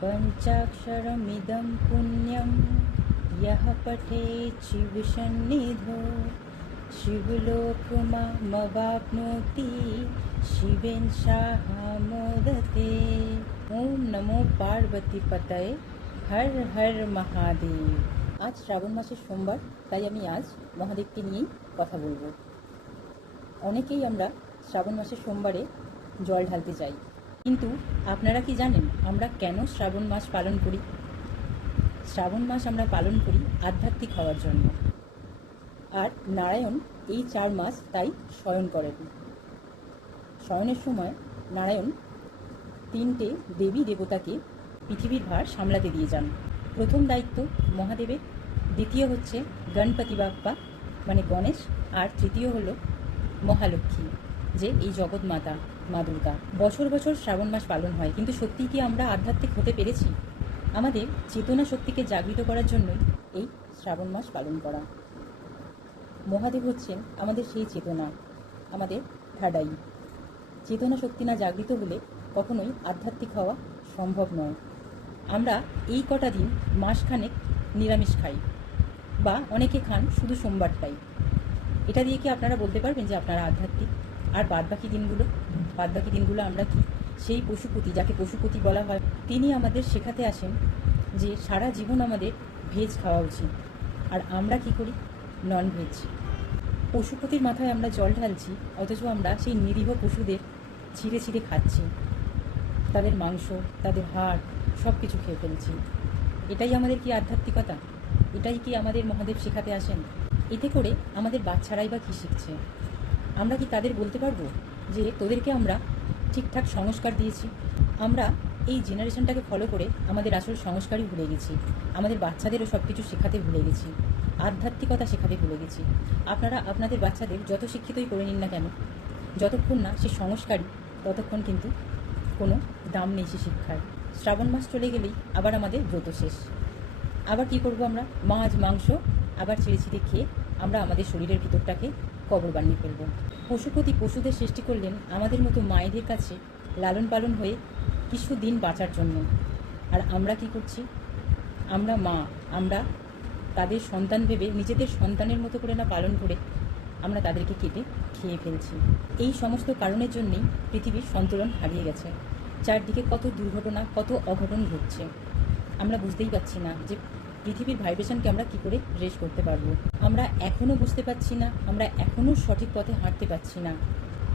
पञ्चाक्षरमिदं पुण्यं यः पठेत् शिवसन्निधौ शिवलोकमामवाप्नोति शिवेन साहा मोदते। ओम नमो पार्वती पतये हर हर महादेव। आज শ্রাবণ মাসের সোমবার, তাই আমি আজ মহাদেবকে নিয়েই কথা বলবো। অনেকেই আমরা শ্রাবণ মাসের সোমবারে জল ঢালতে যাই, কিন্তু আপনারা কি জানেন আমরা কেন শ্রাবণ মাস পালন করি? শ্রাবণ মাস আমরা পালন করি আধ্যাত্মিক হওয়ার জন্য। আর নারায়ণ এই 4 মাস তাই শয়ন করেন। শয়নের সময় নারায়ণ 3টে দেবী দেবতাকে পৃথিবীর ভার সামলাতে দিয়ে যান। প্রথম দায়িত্ব মহাদেবের, দ্বিতীয় হচ্ছে গণপতি বাপ্পা মানে গণেশ, আর তৃতীয় হলো মহালক্ষ্মী, যে এই জগৎ মাতা মা দুর্গা। বছর বছর শ্রাবণ মাস পালন হয়, কিন্তু সত্যিই কি আমরা আধ্যাত্মিক হতে পেরেছি? আমাদের চেতনা শক্তিকে জাগৃত করার জন্যই এই শ্রাবণ মাস পালন করা। মহাদেব হচ্ছেন আমাদের সেই চেতনা, আমাদের ঠাডাই। চেতনা শক্তি না জাগৃত হলে কখনোই আধ্যাত্মিক হওয়া সম্ভব নয়। আমরা এই কটা দিন মাসখানেক নিরামিষ খাই, বা অনেকে খান শুধু সোমবারটাই। এটা দিয়ে কি আপনারা বলতে পারবেন যে আপনারা আধ্যাত্মিক? আর বাদবাকি দিনগুলো আমরা কি সেই পশুপতি, যাকে পশুপতি বলা হয়, তিনি আমাদের শেখাতে আসেন যে সারা জীবন আমাদের ভেজ খাওয়া উচিত, আর আমরা কি করি? Non veg. পশুপতির মাথায় আমরা জল ঢালছি, অথচ আমরা সেই নিরীহ পশুদের ছিঁড়ে ছিঁড়ে খাচ্ছি, তাদের মাংস, তাদের হাড় সব কিছু খেয়ে ফেলছি। এটাই আমাদের কি আধ্যাত্মিকতা? এটাই কি আমাদের মহাদেব শেখাতে আসেন? এতে করে আমাদের বাচ্চারাই বা কী শিখছে? আমরা কি তাদের বলতে পারবো যে তোদেরকে আমরা ঠিকঠাক সংস্কার দিয়েছি? আমরা এই জেনারেশনটাকে ফলো করে আমাদের আসল সংস্কারই ভুলে গেছি। আমাদের বাচ্চাদেরও সব কিছু শেখাতে ভুলে গেছি, আধ্যাত্মিকতা শেখাতে ভুলে গেছি। আপনারা আপনাদের বাচ্চাদের যত শিক্ষিতই করে নিন না কেন, যতক্ষণ না সে সংস্কারী, ততক্ষণ কিন্তু কোনো দাম নেই সে শিক্ষার। শ্রাবণ মাস চলে গেলেই আবার আমাদের ব্রত শেষ। আবার কি করব আমরা? মাছ মাংস আবার ছিঁড়ে ছিঁড়ে খেয়ে আমরা আমাদের শরীরের ভিতরটাকে কবর বানিয়ে ফেলব। পশুপতি পশুদের সৃষ্টি করলেন আমাদের মতো মায়েদের কাছে লালন পালন হয়ে কিছু দিন বাঁচার জন্য। আর আমরা কি করছি? আমরা মা, আমরা তাদের সন্তান ভেবে নিজেদের সন্তানের মতো করে না পালন করে আমরা তাদেরকে কেটে খেয়ে ফেলছি। এই সমস্ত কারণের জন্যেই পৃথিবীর সন্তুলন হারিয়ে গেছে। চারদিকে কত দুর্ঘটনা, কত অঘটন ঘটছে। আমরা বুঝতেই পারছি না যে পৃথিবীর ভাইব্রেশনকে আমরা কী করে রেস করতে পারবো। আমরা এখনও বুঝতে পারছি না, আমরা এখনও সঠিক পথে হাঁটতে পারছি না।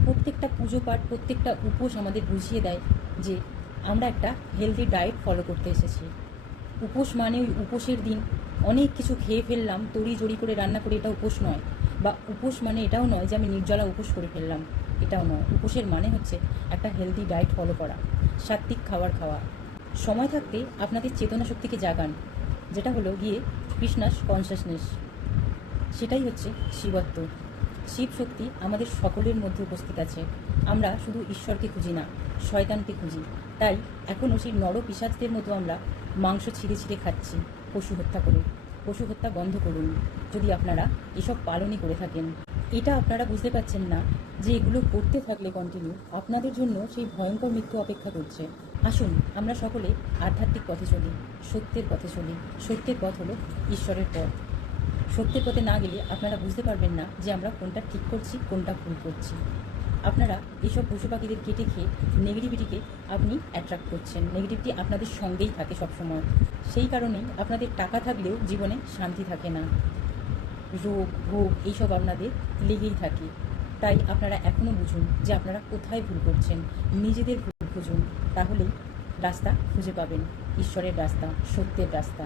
প্রত্যেকটা পুজো পাঠ, প্রত্যেকটা উপোস আমাদের বুঝিয়ে দেয় যে আমরা একটা হেলদি ডায়েট ফলো করতে এসেছি। উপোস মানে ওই উপোসের দিন অনেক কিছু খেয়ে ফেললাম, তড়ি জড়ি করে রান্না করে, এটা উপোস নয়। বা উপোস মানে এটাও নয় যে আমি নির্জলা উপোস করে ফেললাম, এটাও নয়। উপোসের মানে হচ্ছে একটা হেলদি ডায়েট ফলো করা, সাত্ত্বিক খাবার খাওয়া। সময় থাকতে আপনাদের চেতনা শক্তিকে জাগান, যেটা হলো গিয়ে কৃষ্ণাস কনসাসনেস। সেটাই হচ্ছে শিবত্ব। শিব শক্তি আমাদের সকলের মধ্যে উপস্থিত আছে। আমরা শুধু ঈশ্বরকে খুঁজি না, শয়তানকে খুঁজি। তাই এখনও সেই নর পিশাচদের মতো আমরা মাংস ছিঁড়ে ছিঁড়ে খাচ্ছি, পশু হত্যা করে। পশু হত্যা বন্ধ করুন যদি আপনারা এসব পালনই করে থাকেন। এটা আপনারা বুঝতে পারছেন না যে এগুলো করতে থাকলে কন্টিনিউ আপনাদের জন্য সেই ভয়ঙ্কর মৃত্যু অপেক্ষা করছে। আসুন আমরা সকলে আধ্যাত্মিক পথে চলি, সত্যের পথে চলি। সত্যের পথ হলো ঈশ্বরের পথ। সত্যের পথে না গেলে আপনারা বুঝতে পারবেন না যে আমরা কোনটা ঠিক করছি, কোনটা ভুল করছি। আপনারা এইসব পশু পাখিদের কেটে খেয়ে নেগেটিভিটিকে আপনি অ্যাট্রাক্ট করছেন। নেগেটিভিটি আপনাদের সঙ্গেই থাকে সবসময়। সেই কারণেই আপনাদের টাকা থাকলেও জীবনে শান্তি থাকে না, রোগ ভোগ এইসব আপনাদের লেগেই থাকে। তাই আপনারা এখনও বুঝুন যে আপনারা কোথায় ভুল করছেন, নিজেদের ভুল খুঁজুন, তাহলেই রাস্তা খুঁজে পাবেন, ঈশ্বরের রাস্তা, সত্যের রাস্তা।